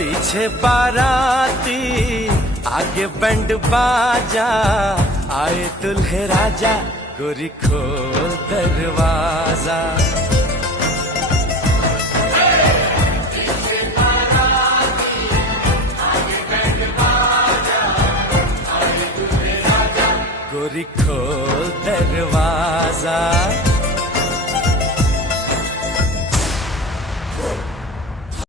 पीछे बाराती आगे बैंड बाजा, आए दुल्हे राजा गोरी खोल दरवाजा। गोरी खोल दरवाजा।